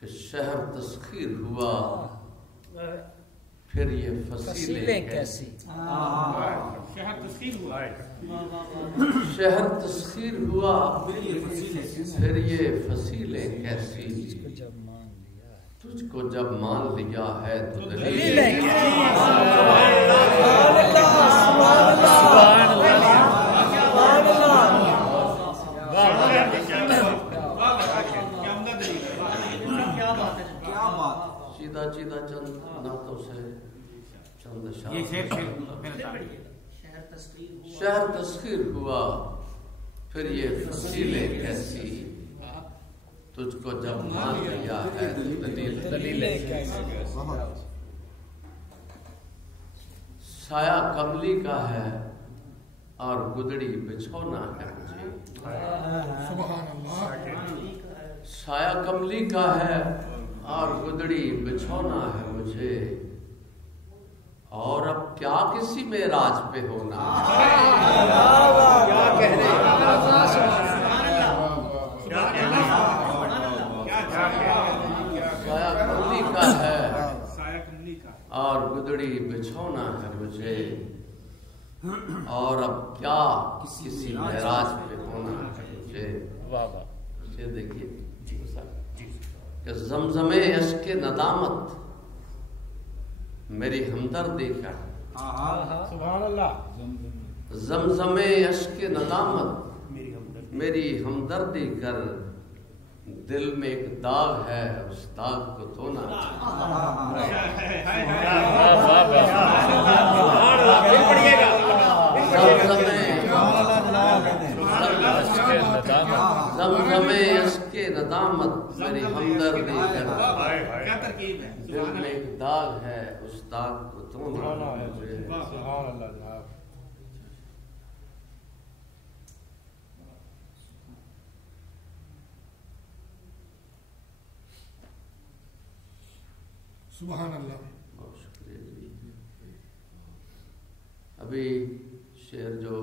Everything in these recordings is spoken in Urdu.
کہ شہر تسخیر ہوا پھر یہ فصیلیں کیسی. شہر تسخیر ہوا شہر تسخیر ہوا پھر یہ فصیلیں کیسی. تجھ کو جب مان لیا ہے تو دلیلیں چیدہ چند نعتوں سے چند شہر تسخیر ہوا پھر یہ فصیلیں کیسی. تجھ کو جب مان لیا ہے تو دلیلیں کیسی. سایہ کملی کا ہے اور گدڑی بچھونا ہے مجھے. سایہ کملی کا ہے اور گدڑی بچھونا ہے مجھے. اور اب کیا کسی معراج پہ ہونا ہے. سایہ کملی کا ہے اور گدڑی بچھونا ہے مجھے. اور اب کیا کسی معراج پہ ہونا ہے مجھے. یہ دیکھیے کہ زمزم اشک ندامت میری ہمدردی کا. سبحان اللہ. زمزم اشک ندامت میری ہمدردی کر. دل میں ایک داغ ہے اس داغ کو دھونا. زمزم اشک ندامت میری ہمدردی کر. دل میں ایک داغ ہے اس داغ کو دھونا. سبحان اللہ. بہت شکریہ جی. ابھی شعر جو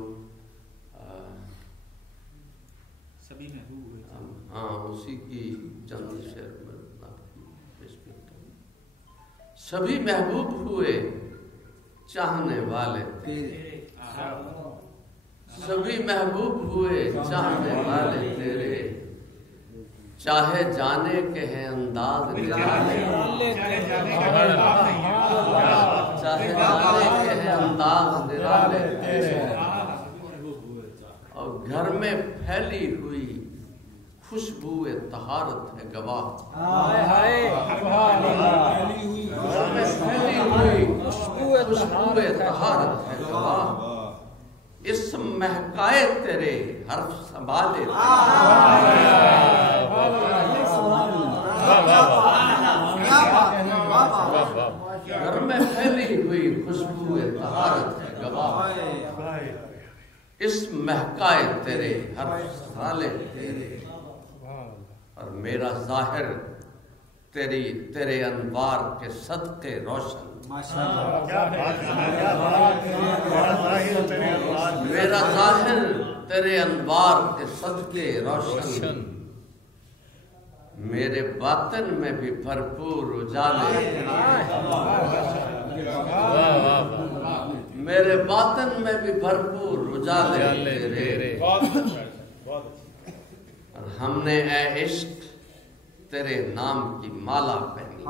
سبھی محبوب ہوئے. ہاں اسی کی چند شعر میں پیش کرتا ہوں. سبھی محبوب ہوئے چاہنے والے تیرے. سبھی محبوب ہوئے چاہنے والے تیرے. چاہے جانے کے ہیں انداز نرالے. چاہے جانے کے ہیں انداز نرالے تیرے. اور گھر میں پھیلی ہوئی خوشبو طہارت ہے گواہ. گھر میں پھیلی ہوئی خوشبو طہارت ہے گواہ. اسم مہکائے تیرے حرف سنبھالے. گھر میں پھیلی ہوئی خوشبو طہارت ہے گواہ. اس مہکائے تیرے حرف سنبھالے تیرے. اور میرا ظاہر تیرے انوار کے صدقے روشن. میرا ظاہر تیرے انوار کے صدقے روشن. میرے باطن میں بھی بھرپور اجالے. میرے باطن میں بھی بھرپور اجالے تیرے. اور ہم نے اے عشق تیرے نام کی مالا پہنی.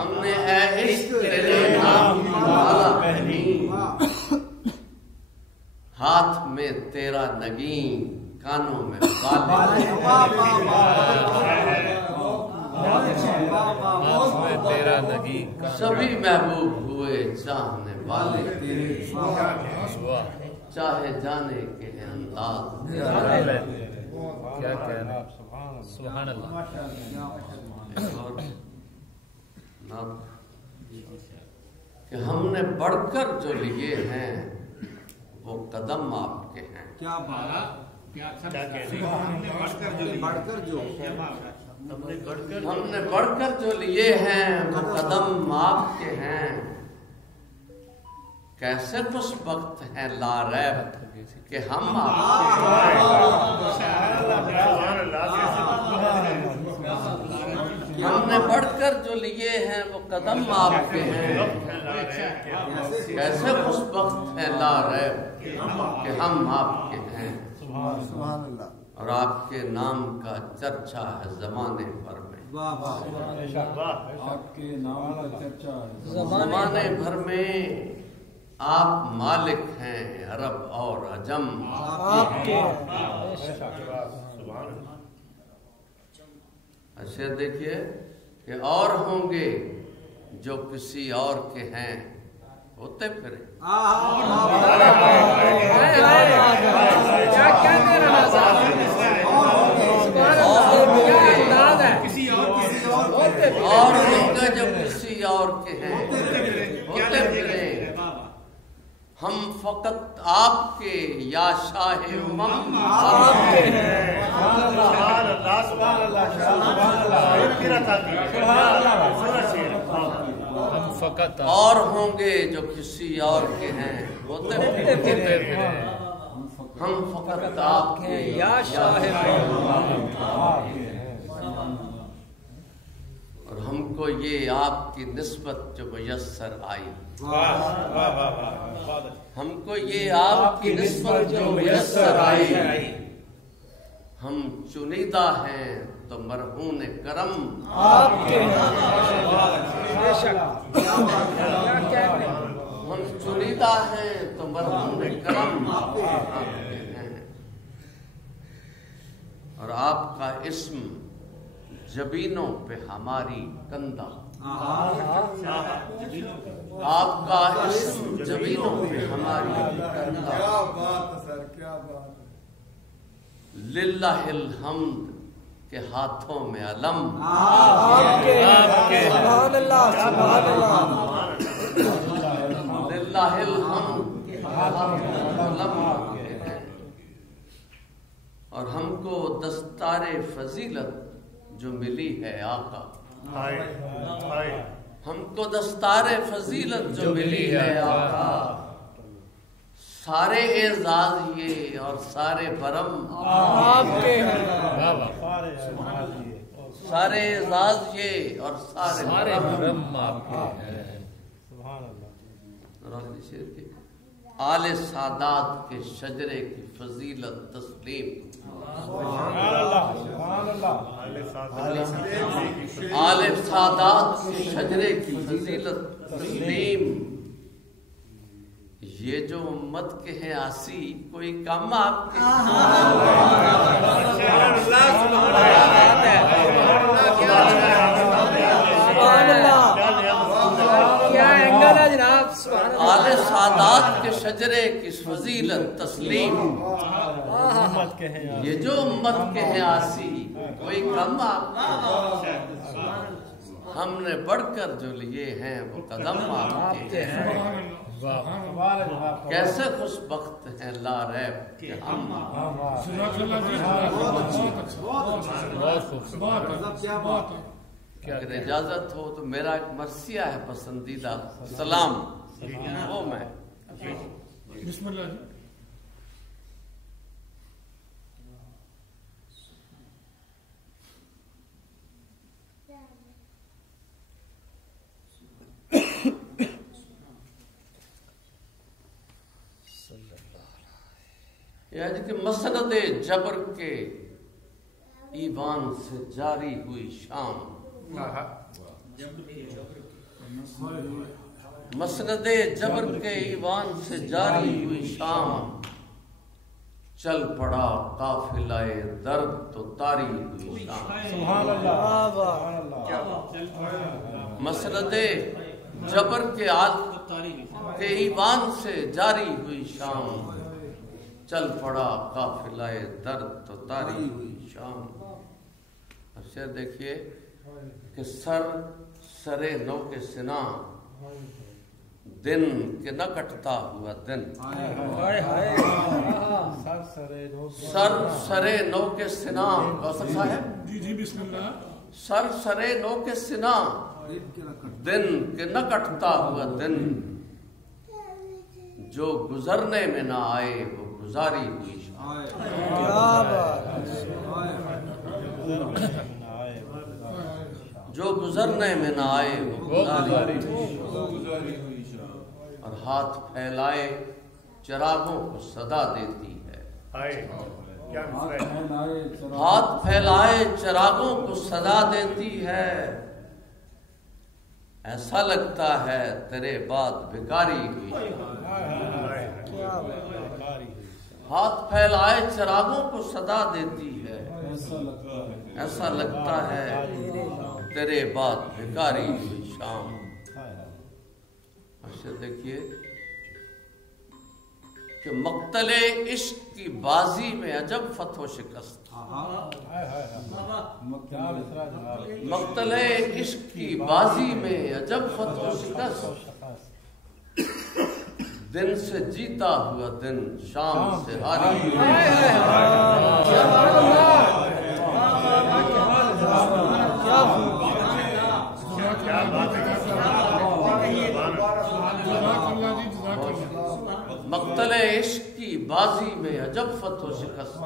ہم نے اے عشق تیرے نام کی مالا پہنی. ہاتھ میں تیرا نگین کانوں میں بالے. تیرا نگین سبھی محبوب ہوئے چاہنے والے. چاہے جانے کے ہیں انداز. کیا کہنا. سبحان اللہ. کہ ہم نے بڑھ کر جو لیے ہیں وہ قدم آپ کے ہیں. کیا بات. ہم نے بڑھ کر جو لیے ہیں وہ قدم آپ کے ہیں. کیسے خوش وقت ہیں لا ریب کہ ہم آپ کے ہیں. نے بڑھ کر جو لیے ہیں وہ قدم آپ کے ہیں، کیسے خوش بخت ہیں لا ریب کہ ہم آپ کے ہیں، اور آپ کے نام کا چرچا ہے زمانے بھر میں، زمانے بھر میں آپ مالک ہیں عرب اور عجم، اچھا دیکھیے کہ اور ہوں گے جو کسی اور کے ہیں ہوتے پھرے، اور ہوں گے جو کسی اور کے ہیں ہوتے پھرے، ہم فقط آپ کے یا شاہ امم آپ کے ہیں، ہم فقط اور ہوں گے جو کسی اور کے ہیں ہوتے پھرے، ہم فقط آپ کے یا شاہ امم، اور ہم کو یہ آپ کی نسبت جو میسر آئی، ہم کو یہ آپ کی نسبت جو میسر آئی، ہم چنیدہ ہیں تو مرہون کرم آپ کے ہیں، ہم چنیدہ ہیں تو مرہون کرم آپ کے ہیں، اور آپ کا اسم جبینوں پہ ہماری کندہ، آپ کا اسم جبینوں پہ ہماری کندہ، للہ الحمد کے ہاتھوں میں علم، للہ الحمد کے ہاتھوں میں علم، اور ہم کو دستار فضیلت جو ملی ہے آقا، ہم کو دستار فضیلت جو ملی ہے آقا، سارے اعزاز یہ اور سارے برم آپ کے ہیں، سارے اعزاز یہ اور سارے برم آپ کے ہیں، آل سادات کے شجرے کی فضیلت تسلیم، آل سادات کے شجرے کی فضیلت تسلیم، یہ جو امت کے ہیں آسی کوئی کم آپ کے آل سادات کے شجرے کی فضیلت تسلیم، یہ جو امت کے ہیں آسی کوئی کم آپ کے، ہم نے بڑھ کر جو لیے ہیں وہ قدم آپ کے ہیں، کیسے خوش بخت ہیں لا ریب کہ ہم، اگر اجازت ہو تو میرا ایک مرثیہ ہے پسندیدہ سلام، وہ میں بسم اللہ یعنی کہ مسند جبر کے ایوان سے جاری ہوئی شام، مسند جبر کے ایوان سے جاری ہوئی شام، چل پڑا قافلہ درد تو طاری ہوئی شام، مسند جبر کے ایوان سے جاری ہوئی شام، چل پڑا قافلہ درد تو طاری ہوئی شام، اچھا دیکھیے کہ سرے نو کے سنا دن کے نہ کٹتا ہوا دن، سرے نو کے سنا، کوثر صاحب جی بسم اللہ، سرے نو کے سنا دن کے نہ کٹتا ہوا دن، جو گزرنے میں نہ آئے وہ گزاری ہوئی شام، جو گزرنے میں نہ آئے وہ گزاری اور ہاتھ پھیلائے چراغوں کو صدا دیتی ہے ہاتھ پھیلائے چراغوں کو صدا دیتی ہے ایسا لگتا ہے تیرے بعد بیکاری ہوئی ہاتھ پھیلائے چراغوں کو صدا دیتی ہے ایسا لگتا ہے تیرے بعد بیکاری ہوئی شام اچھا دیکھیے کہ مقتل عشق کی بازی میں عجب فتح و شکست مقتل عشق کی بازی میں عجب فتح و شکست دن سے جیتا ہوا دن شام سے ہاری مقتل عشق کی بازی میں عجب فتح و شکست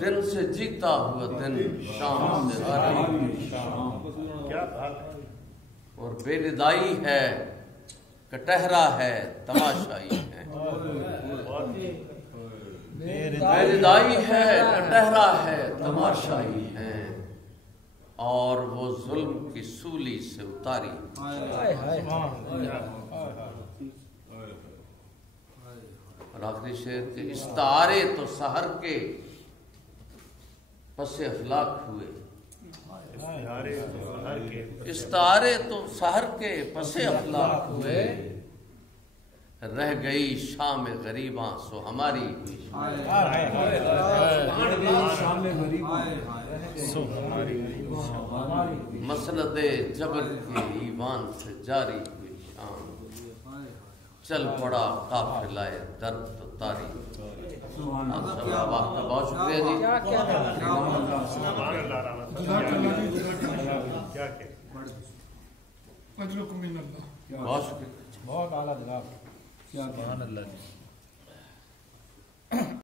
دن سے جیتا ہوا دن شام سے ہاری اور بے ردائی ہے کٹہرا ہے تماشائی ہے بے ردائی ہے کٹہرا ہے تماشائی ہے اور وہ ظلم کی سولی سے اتاری اور آخری شعر کے استعارے تو سحر کے پس افلاک ہوئے استعارے تو سحر کے پس افلاک ہوئے رہ گئی شام غریباں سو ہماری مسند جبر کے ایوان سے جاری ہوئی شام چل پڑا قافلہ درد تو تاری آپ سب آپ کا بہت شکریہ جی بہت شکریہ بہت اعلیٰ جناب سبحان اللہ جی